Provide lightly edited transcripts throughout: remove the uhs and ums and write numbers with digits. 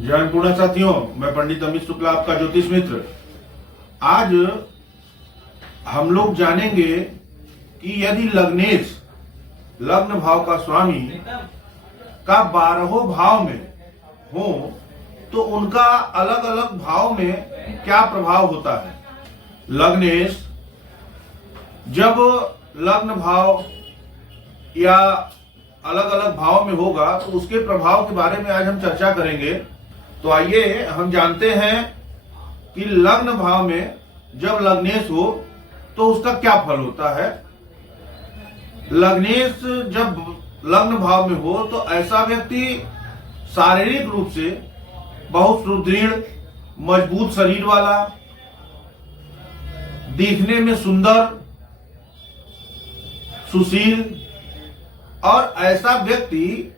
जय अन्नपूर्णा साथियों, मैं पंडित अमित शुक्ला, आपका ज्योतिष मित्र। आज हम लोग जानेंगे कि यदि लग्नेश लग्न भाव का स्वामी का 12 भाव में हो तो उनका अलग अलग भाव में क्या प्रभाव होता है। लग्नेश जब लग्न भाव या अलग अलग भाव में होगा तो उसके प्रभाव के बारे में आज हम चर्चा करेंगे। तो आइए हम जानते हैं कि लग्न भाव में जब लग्नेश हो तो उसका क्या फल होता है। लग्नेश जब लग्न भाव में हो तो ऐसा व्यक्ति शारीरिक रूप से बहुत सुदृढ़, मजबूत शरीर वाला, दिखने में सुंदर, सुशील और ऐसा व्यक्ति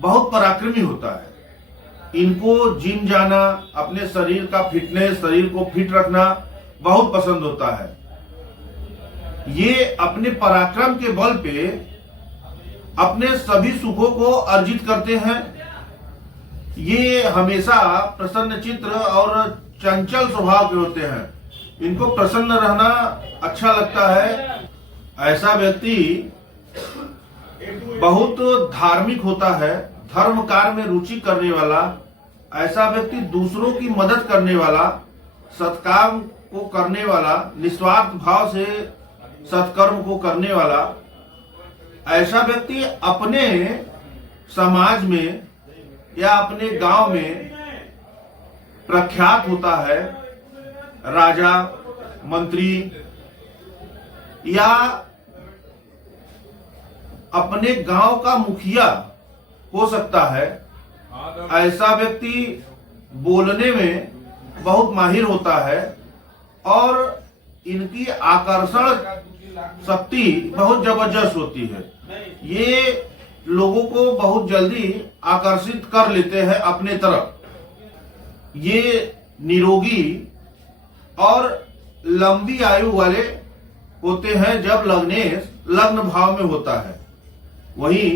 बहुत पराक्रमी होता है। इनको जिम जाना, अपने शरीर का फिटनेस, शरीर को फिट रखना बहुत पसंद होता है। ये अपने पराक्रम के बल पे अपने सभी सुखों को अर्जित करते हैं। ये हमेशा प्रसन्न चित्र और चंचल स्वभाव के होते हैं। इनको प्रसन्न रहना अच्छा लगता है। ऐसा व्यक्ति बहुत धार्मिक होता है, धर्म कार्य में रुचि करने वाला। ऐसा व्यक्ति दूसरों की मदद करने वाला, सत्कर्म को करने वाला, निस्वार्थ भाव से सत्कर्म को करने वाला। ऐसा व्यक्ति अपने समाज में या अपने गांव में प्रख्यात होता है। राजा, मंत्री या अपने गांव का मुखिया हो सकता है। ऐसा व्यक्ति बोलने में बहुत माहिर होता है और इनकी आकर्षण शक्ति बहुत जबरदस्त होती है। ये लोगों को बहुत जल्दी आकर्षित कर लेते हैं अपने तरफ। ये निरोगी और लंबी आयु वाले होते हैं जब लग्नेश लग्न भाव में होता है। वहीं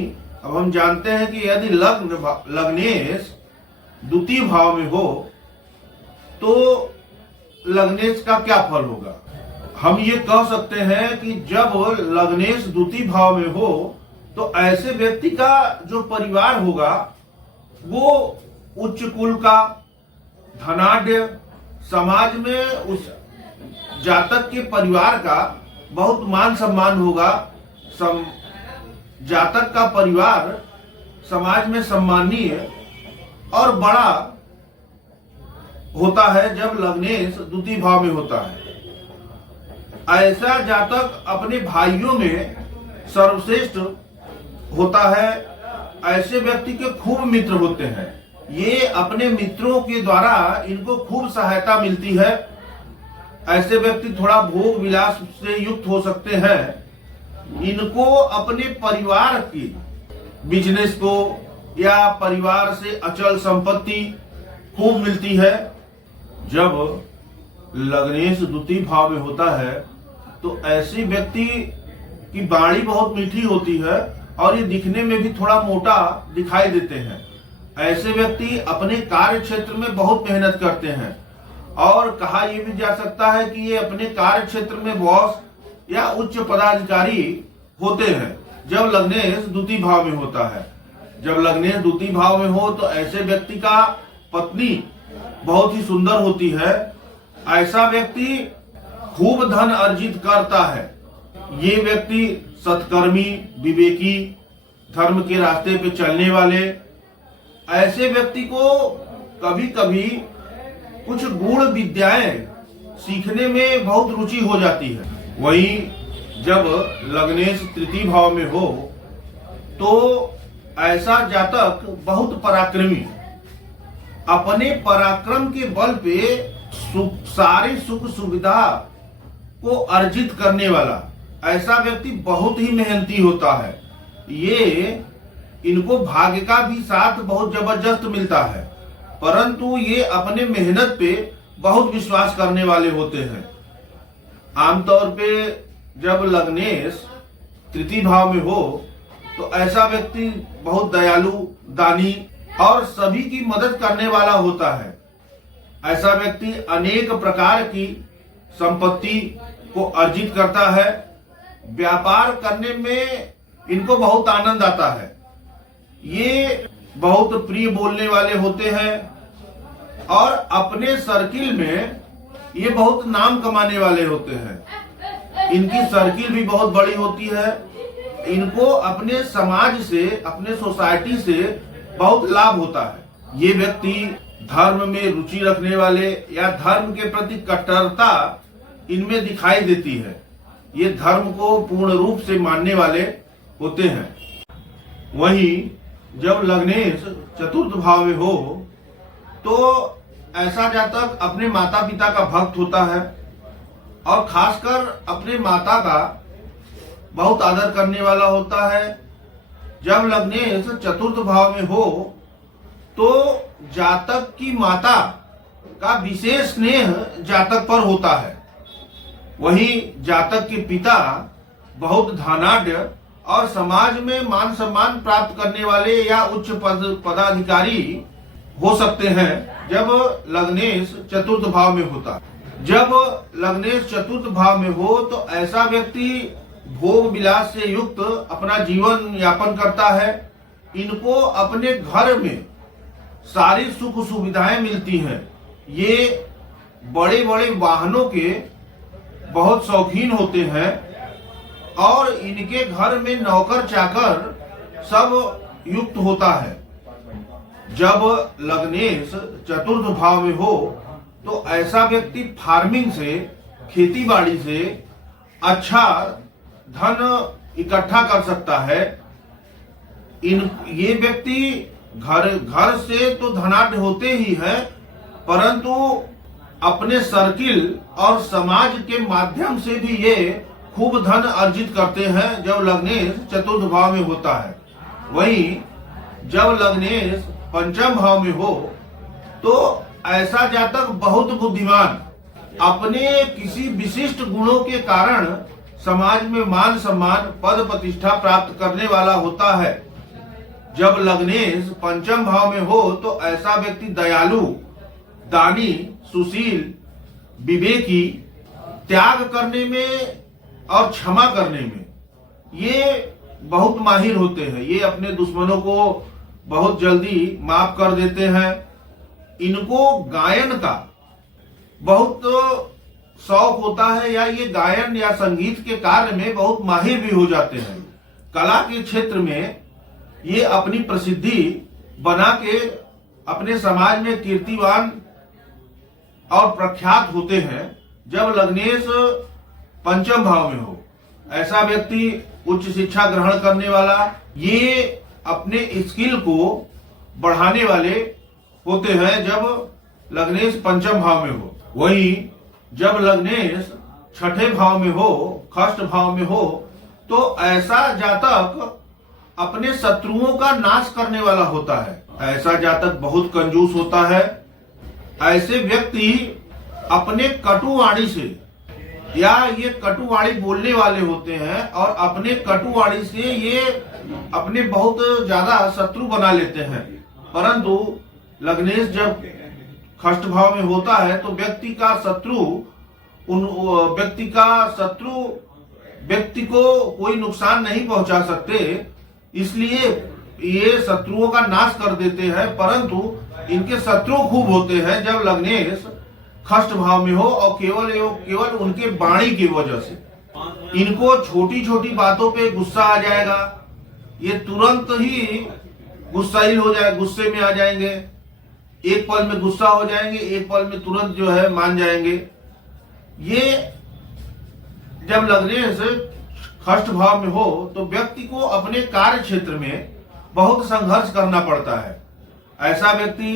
अब हम जानते हैं कि यदि लग्नेश द्वितीय भाव में हो तो लग्नेश का क्या फल होगा। हम ये कह सकते हैं कि जब लग्नेश द्वितीय भाव में हो तो ऐसे व्यक्ति का जो परिवार होगा वो उच्च कुल का, धनाढ्य, समाज में उस जातक के परिवार का बहुत मान सम्मान होगा। जातक का परिवार समाज में सम्मानीय और बड़ा होता है जब लग्नेश द्वितीय भाव में होता है। ऐसा जातक अपने भाइयों में सर्वश्रेष्ठ होता है। ऐसे व्यक्ति के खूब मित्र होते हैं। ये अपने मित्रों के द्वारा इनको खूब सहायता मिलती है। ऐसे व्यक्ति थोड़ा भोग विलास से युक्त हो सकते हैं। इनको अपने परिवार की बिजनेस को या परिवार से अचल संपत्ति खूब मिलती है। जब लग्नेश द्वितीय भाव में होता है तो ऐसे व्यक्ति की वाणी बहुत मीठी होती है और ये दिखने में भी थोड़ा मोटा दिखाई देते हैं। ऐसे व्यक्ति अपने कार्य क्षेत्र में बहुत मेहनत करते हैं और कहा यह भी जा सकता है कि ये अपने कार्य क्षेत्र में बॉस या उच्च पदाधिकारी होते हैं जब लग्नेश द्वितीय भाव में होता है। जब लग्नेश द्वितीय भाव में हो तो ऐसे व्यक्ति का पत्नी बहुत ही सुंदर होती है। ऐसा व्यक्ति खूब धन अर्जित करता है। ये व्यक्ति सत्कर्मी, विवेकी, धर्म के रास्ते पे चलने वाले। ऐसे व्यक्ति को कभी कभी कुछ गूढ़ विद्याएं सीखने में बहुत रुचि हो जाती है। वहीं जब लग्नेश तृतीय भाव में हो तो ऐसा जातक बहुत पराक्रमी, अपने पराक्रम के बल पे सारी सुख सुविधा को अर्जित करने वाला ऐसा व्यक्ति बहुत ही मेहनती होता है। ये इनको भाग्य का भी साथ बहुत जबरदस्त मिलता है, परंतु ये अपने मेहनत पे बहुत विश्वास करने वाले होते हैं। आमतौर पे जब लग्नेश तृतीय भाव में हो तो ऐसा व्यक्ति बहुत दयालु, दानी और सभी की मदद करने वाला होता है। ऐसा व्यक्ति अनेक प्रकार की संपत्ति को अर्जित करता है। व्यापार करने में इनको बहुत आनंद आता है। ये बहुत प्रिय बोलने वाले होते हैं और अपने सर्किल में ये बहुत नाम कमाने वाले होते हैं। इनकी सर्किल भी बहुत बड़ी होती है। इनको अपने समाज से, अपने सोसाइटी से बहुत लाभ होता है। ये व्यक्ति धर्म में रुचि रखने वाले या धर्म के प्रति कट्टरता इनमें दिखाई देती है। ये धर्म को पूर्ण रूप से मानने वाले होते हैं। वहीं जब लग्नेश चतुर्थ भाव में हो तो ऐसा जातक अपने माता पिता का भक्त होता है और खासकर अपने माता का बहुत आदर करने वाला होता है। जब लग्नेश चतुर्थ भाव में हो तो जातक की माता का विशेष स्नेह जातक पर होता है। वहीं जातक के पिता बहुत धनाढ्य और समाज में मान सम्मान प्राप्त करने वाले या उच्च पदाधिकारी हो सकते हैं जब लग्नेश चतुर्थ भाव में होता है। जब लग्नेश चतुर्थ भाव में हो तो ऐसा व्यक्ति भोग विलास से युक्त अपना जीवन यापन करता है। इनको अपने घर में सारी सुख सुविधाएं मिलती हैं। ये बड़े बड़े वाहनों के बहुत शौकीन होते हैं और इनके घर में नौकर चाकर सब युक्त होता है। जब लग्नेश चतुर्थ भाव में हो तो ऐसा व्यक्ति फार्मिंग से, खेती बाड़ी से अच्छा धन इकट्ठा कर सकता है। ये व्यक्ति घर से तो धनाढ्य होते ही हैं, परंतु अपने सर्किल और समाज के माध्यम से भी ये खूब धन अर्जित करते हैं जब लग्नेश चतुर्थ भाव में होता है। वहीं जब लग्नेश पंचम भाव में हो तो ऐसा जातक बहुत बुद्धिमान, अपने किसी विशिष्ट गुणों के कारण समाज में मान सम्मान, पद प्रतिष्ठा प्राप्त करने वाला होता है। जब लग्नेश पंचम भाव में हो तो ऐसा व्यक्ति दयालु, दानी, सुशील, विवेकी, त्याग करने में और क्षमा करने में ये बहुत माहिर होते हैं। ये अपने दुश्मनों को बहुत जल्दी माफ कर देते हैं। इनको गायन का बहुत शौक होता है या ये गायन या संगीत के कार्य में बहुत माहिर भी हो जाते हैं। कला के क्षेत्र में ये अपनी प्रसिद्धि बना के अपने समाज में कीर्तिवान और प्रख्यात होते हैं जब लग्नेश पंचम भाव में हो। ऐसा व्यक्ति उच्च शिक्षा ग्रहण करने वाला, ये अपने स्किल को बढ़ाने वाले होते हैं जब लग्नेश पंचम भाव में हो। वहीं जब लग्नेश छठे भाव में हो, खष्ट भाव में हो तो ऐसा जातक अपने शत्रुओं का नाश करने वाला होता है। ऐसा जातक बहुत कंजूस होता है। ऐसे व्यक्ति अपने कटुवाणी से या ये कटुवाणी बोलने वाले होते हैं और अपने कटुवाणी से ये अपने बहुत ज्यादा शत्रु बना लेते हैं। परंतु लग्नेश जब खष्ट भाव में होता है तो व्यक्ति को कोई नुकसान नहीं पहुंचा सकते, इसलिए ये शत्रुओं का नाश कर देते हैं। परंतु इनके शत्रु खूब होते हैं जब लग्नेश खष्ट भाव में हो और केवल उनके वाणी की वजह से। इनको छोटी छोटी बातों पे गुस्सा आ जाएगा, ये तुरंत ही गुस्साइल हो जाए, गुस्से में आ जाएंगे। एक पल में गुस्सा हो जाएंगे, एक पल में तुरंत जो है मान जाएंगे। ये जब लग्नेश खष्ट भाव में हो तो व्यक्ति को अपने कार्य क्षेत्र में बहुत संघर्ष करना पड़ता है। ऐसा व्यक्ति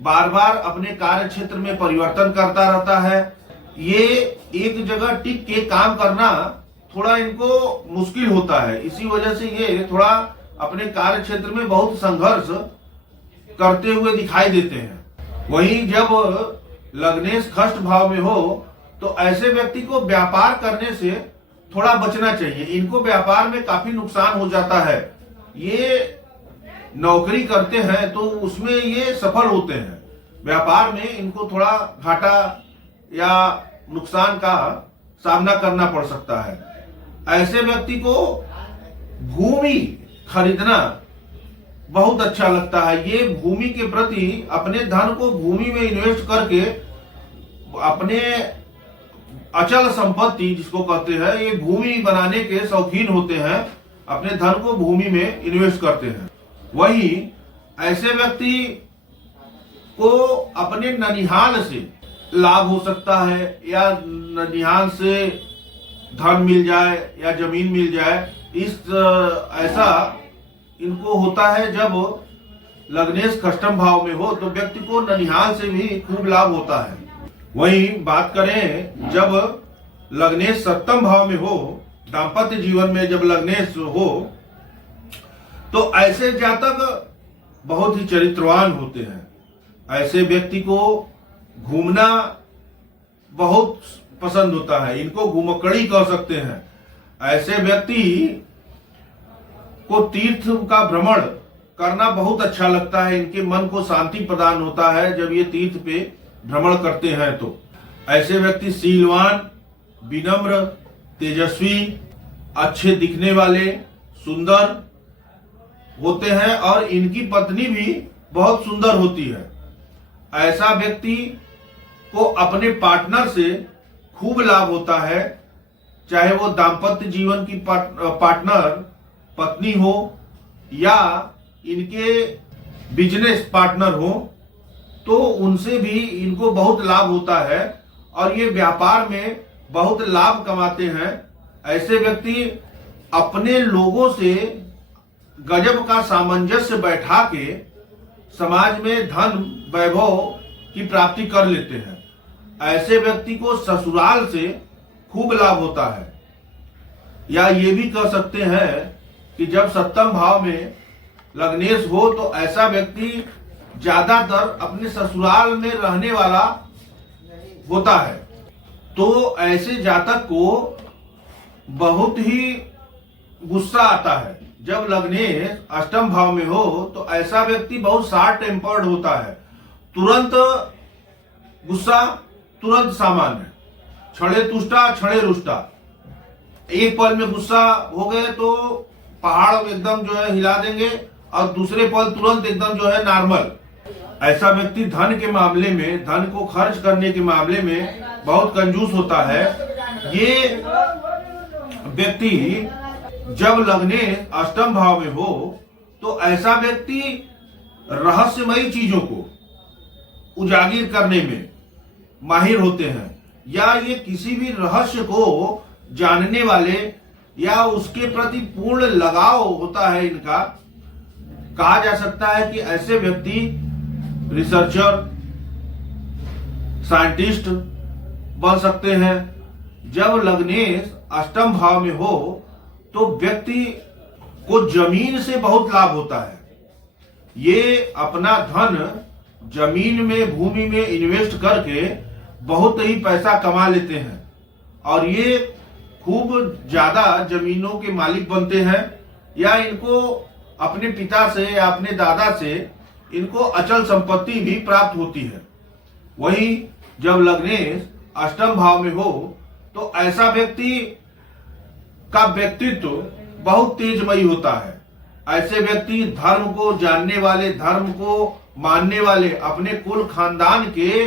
बार बार अपने कार्य क्षेत्र में परिवर्तन करता रहता है। ये एक जगह टिक के काम करना थोड़ा इनको मुश्किल होता है। इसी वजह से ये थोड़ा अपने कार्य क्षेत्र में बहुत संघर्ष करते हुए दिखाई देते हैं। वहीं जब लग्नेश खष्ट भाव में हो तो ऐसे व्यक्ति को व्यापार करने से थोड़ा बचना चाहिए। इनको व्यापार में काफी नुकसान हो जाता है। ये नौकरी करते हैं तो उसमें ये सफल होते हैं। व्यापार में इनको थोड़ा घाटा या नुकसान का सामना करना पड़ सकता है। ऐसे व्यक्ति को भूमि खरीदना बहुत अच्छा लगता है। ये भूमि के प्रति अपने धन को भूमि में इन्वेस्ट करके अपने अचल संपत्ति जिसको कहते हैं, ये भूमि बनाने के शौकीन होते हैं, अपने धन को भूमि में इन्वेस्ट करते हैं। वही ऐसे व्यक्ति को अपने ननिहाल से लाभ हो सकता है, या ननिहाल से धन मिल जाए या जमीन मिल जाए। ऐसा इनको होता है जब लग्नेश अष्टम भाव में हो तो व्यक्ति को ननिहाल से भी खूब लाभ होता है। वहीं बात करें जब लग्नेश सप्तम भाव में हो, दाम्पत्य जीवन में जब लग्नेश हो, तो ऐसे जातक बहुत ही चरित्रवान होते हैं। ऐसे व्यक्ति को घूमना बहुत पसंद होता है, इनको घुमक्कड़ी कह सकते हैं। ऐसे व्यक्ति को तीर्थ का भ्रमण करना बहुत अच्छा लगता है, इनके मन को शांति प्रदान होता है जब ये तीर्थ पे भ्रमण करते हैं। तो ऐसे व्यक्ति शीलवान, विनम्र, तेजस्वी, अच्छे दिखने वाले, सुंदर होते हैं और इनकी पत्नी भी बहुत सुंदर होती है। ऐसा व्यक्ति को अपने पार्टनर से खूब लाभ होता है, चाहे वो दाम्पत्य जीवन की पार्टनर पत्नी हो या इनके बिजनेस पार्टनर हो, तो उनसे भी इनको बहुत लाभ होता है और ये व्यापार में बहुत लाभ कमाते हैं। ऐसे व्यक्ति अपने लोगों से गजब का सामंजस्य बैठा के समाज में धन वैभव की प्राप्ति कर लेते हैं। ऐसे व्यक्ति को ससुराल से खूब लाभ होता है, या ये भी कह सकते हैं कि जब सप्तम भाव में लग्नेश हो तो ऐसा व्यक्ति ज्यादातर अपने ससुराल में रहने वाला होता है। तो ऐसे जातक को बहुत ही गुस्सा आता है। जब लग्नेश अष्टम भाव में हो तो ऐसा व्यक्ति बहुत शॉर्ट टेम्पर्ड होता है, तुरंत गुस्सा, तुरंत सामान्य, क्षणे तुष्टा क्षणे रुष्टा। एक पल में गुस्सा हो गए तो पहाड़ एकदम जो है हिला देंगे और दूसरे पल तुरंत एकदम जो है नॉर्मल। ऐसा व्यक्ति धन के मामले में, धन को खर्च करने के मामले में बहुत कंजूस होता है। ये व्यक्ति जब लग्नेश अष्टम भाव में हो तो ऐसा व्यक्ति रहस्यमयी चीजों को उजागर करने में माहिर होते हैं, या ये किसी भी रहस्य को जानने वाले या उसके प्रति पूर्ण लगाव होता है इनका। कहा जा सकता है कि ऐसे व्यक्ति रिसर्चर, साइंटिस्ट बन सकते हैं। जब लग्नेश अष्टम भाव में हो तो व्यक्ति को जमीन से बहुत लाभ होता है। ये अपना धन जमीन में, भूमि में इन्वेस्ट करके बहुत ही पैसा कमा लेते हैं और ये खूब ज्यादा जमीनों के मालिक बनते हैं, या इनको अपने पिता से या अपने दादा से इनको अचल संपत्ति भी प्राप्त होती है। वहीं जब लग्नेश अष्टम भाव में हो तो ऐसा व्यक्ति का व्यक्तित्व बहुत तेजमयी होता है। ऐसे व्यक्ति धर्म को जानने वाले, धर्म को मानने वाले, अपने कुल खानदान के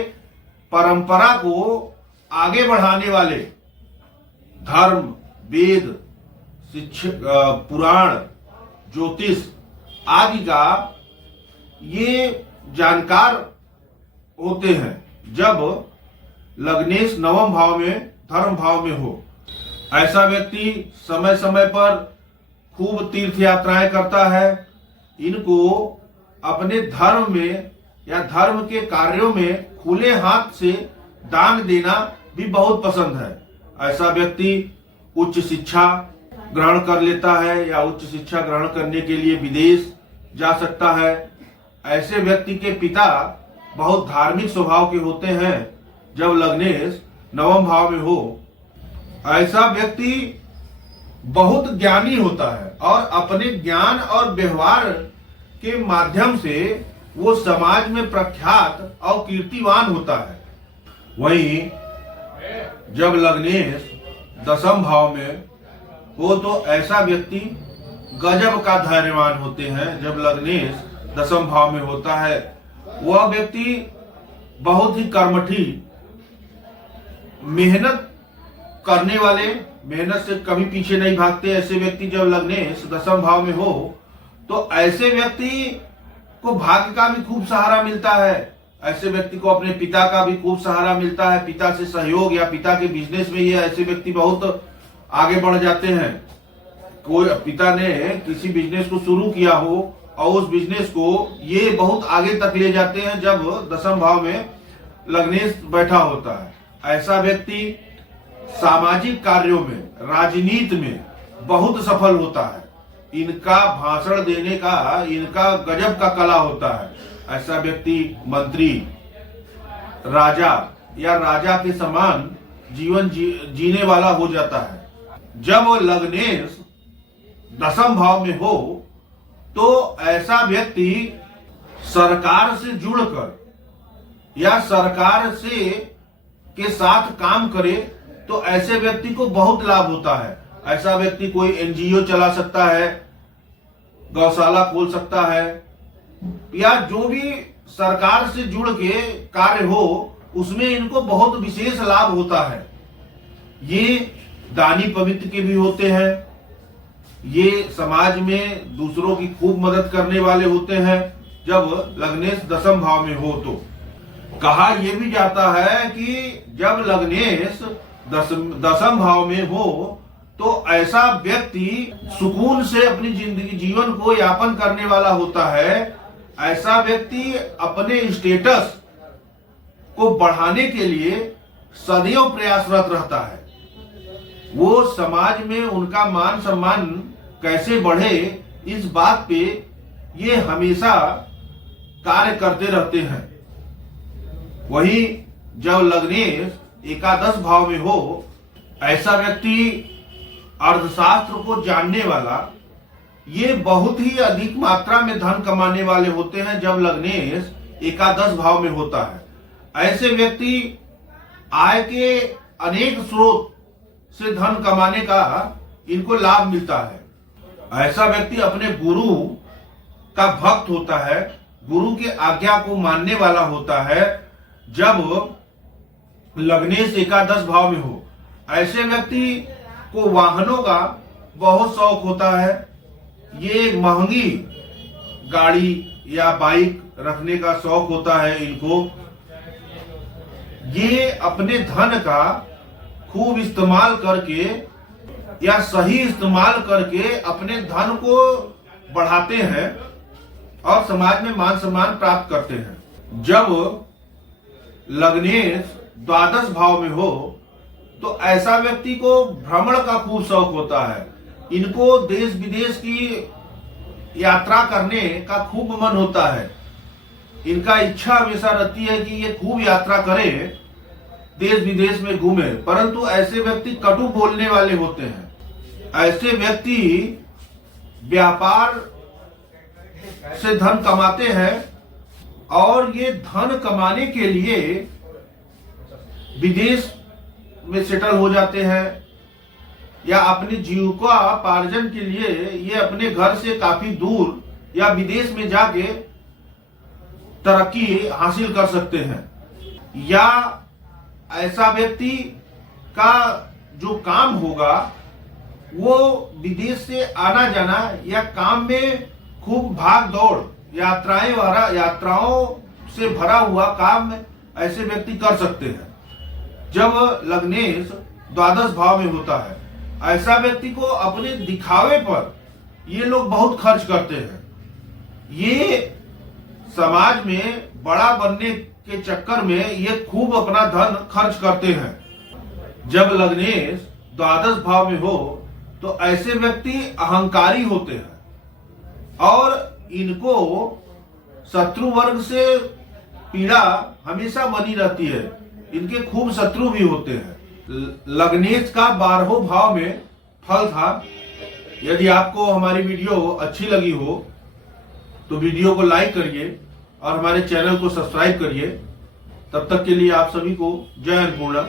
परंपरा को आगे बढ़ाने वाले, धर्म, वेद, शिक्षा, पुराण, ज्योतिष आदि का ये जानकार होते हैं जब लग्नेश नवम भाव में, धर्म भाव में हो। ऐसा व्यक्ति समय समय पर खूब तीर्थ यात्राएं करता है। इनको अपने धर्म में या धर्म के कार्यों में खुले हाथ से दान देना भी बहुत पसंद है। ऐसा व्यक्ति उच्च शिक्षा ग्रहण कर लेता है या उच्च शिक्षा ग्रहण करने के लिए विदेश जा सकता है। ऐसे व्यक्ति के पिता बहुत धार्मिक स्वभाव के होते हैं जब लग्नेश नवम भाव में हो। ऐसा व्यक्ति बहुत ज्ञानी होता है और अपने ज्ञान और व्यवहार के माध्यम से वो समाज में प्रख्यात और कीर्तिवान होता है। वहीं जब लग्नेश दशम भाव में हो तो ऐसा व्यक्ति गजब का धैर्यवान होते हैं। जब लग्नेश दशम भाव में होता है वह व्यक्ति बहुत ही कर्मठी, मेहनत करने वाले, मेहनत से कभी पीछे नहीं भागते। ऐसे व्यक्ति जब लग्नेश दशम भाव में हो तो ऐसे व्यक्ति को भाग्य का भी खूब सहारा मिलता है। ऐसे व्यक्ति को अपने पिता का भी खूब सहारा मिलता है, पिता से सहयोग या पिता के बिजनेस में ये ऐसे व्यक्ति बहुत आगे बढ़ जाते हैं। कोई पिता ने किसी बिजनेस को शुरू किया हो और उस बिजनेस को ये बहुत आगे तक ले जाते हैं जब दशम भाव में लग्नेश बैठा होता है। ऐसा व्यक्ति सामाजिक कार्यों में, राजनीति में बहुत सफल होता है। इनका भाषण देने का, इनका गजब का कला होता है। ऐसा व्यक्ति मंत्री, राजा या राजा के समान जीवन जीने वाला हो जाता है। जब लग्नेश दशम भाव में हो तो ऐसा व्यक्ति सरकार से जुड़कर या सरकार से के साथ काम करे तो ऐसे व्यक्ति को बहुत लाभ होता है। ऐसा व्यक्ति कोई एनजीओ चला सकता है, गौशाला खोल सकता है, या जो भी सरकार से जुड़ के कार्य हो उसमें इनको बहुत विशेष लाभ होता है। ये दानी पवित्र के भी होते हैं, ये समाज में दूसरों की खूब मदद करने वाले होते हैं। जब लग्नेश दशम भाव में हो तो कहा यह भी जाता है कि जब लग्नेश दशम भाव में हो तो ऐसा व्यक्ति सुकून से अपनी जिंदगी जीवन को यापन करने वाला होता है। ऐसा व्यक्ति अपने स्टेटस को बढ़ाने के लिए सदैव प्रयासरत रहता है। वो समाज में उनका मान सम्मान कैसे बढ़े इस बात पे ये हमेशा कार्य करते रहते हैं। वही जब लग्नेश एकादश भाव में हो ऐसा व्यक्ति अर्थशास्त्र को जानने वाला, ये बहुत ही अधिक मात्रा में धन कमाने वाले होते हैं जब लग्नेश एकादश भाव में होता है। ऐसे व्यक्ति आय के अनेक स्रोत से धन कमाने का इनको लाभ मिलता है। ऐसा व्यक्ति अपने गुरु का भक्त होता है, गुरु की आज्ञा को मानने वाला होता है जब लग्नेश एकादश भाव में हो। ऐसे व्यक्ति को वाहनों का बहुत शौक होता है। ये महंगी गाड़ी या बाइक रखने का शौक होता है इनको। ये अपने धन का खूब इस्तेमाल करके या सही इस्तेमाल करके अपने धन को बढ़ाते हैं और समाज में मान सम्मान प्राप्त करते हैं। जब लग्नेश द्वादश भाव में हो तो ऐसा व्यक्ति को भ्रमण का खूब शौक होता है। इनको देश विदेश की यात्रा करने का खूब मन होता है। इनका इच्छा हमेशा रहती है कि ये खूब यात्रा करें, देश विदेश में घूमे, परंतु ऐसे व्यक्ति कटु बोलने वाले होते हैं। ऐसे व्यक्ति व्यापार से धन कमाते हैं और ये धन कमाने के लिए विदेश में सेटल हो जाते हैं या अपनी जीविकोपार्जन के लिए ये अपने घर से काफी दूर या विदेश में जाके तरक्की हासिल कर सकते हैं। या ऐसा व्यक्ति का जो काम होगा वो विदेश से आना जाना या काम में खूब भाग दौड़ यात्राओं से भरा हुआ काम ऐसे व्यक्ति कर सकते हैं जब लग्नेश द्वादश भाव में होता है। ऐसा व्यक्ति को अपने दिखावे पर ये लोग बहुत खर्च करते हैं। ये समाज में बड़ा बनने के चक्कर में ये खूब अपना धन खर्च करते हैं। जब लग्नेश द्वादश भाव में हो तो ऐसे व्यक्ति अहंकारी होते हैं और इनको शत्रु वर्ग से पीड़ा हमेशा बनी रहती है। इनके खूब शत्रु भी होते हैं। लग्नेश का 12वें भाव में फल था। यदि आपको हमारी वीडियो अच्छी लगी हो तो वीडियो को लाइक करिए और हमारे चैनल को सब्सक्राइब करिए। तब तक के लिए आप सभी को जय अन्नपूर्णा।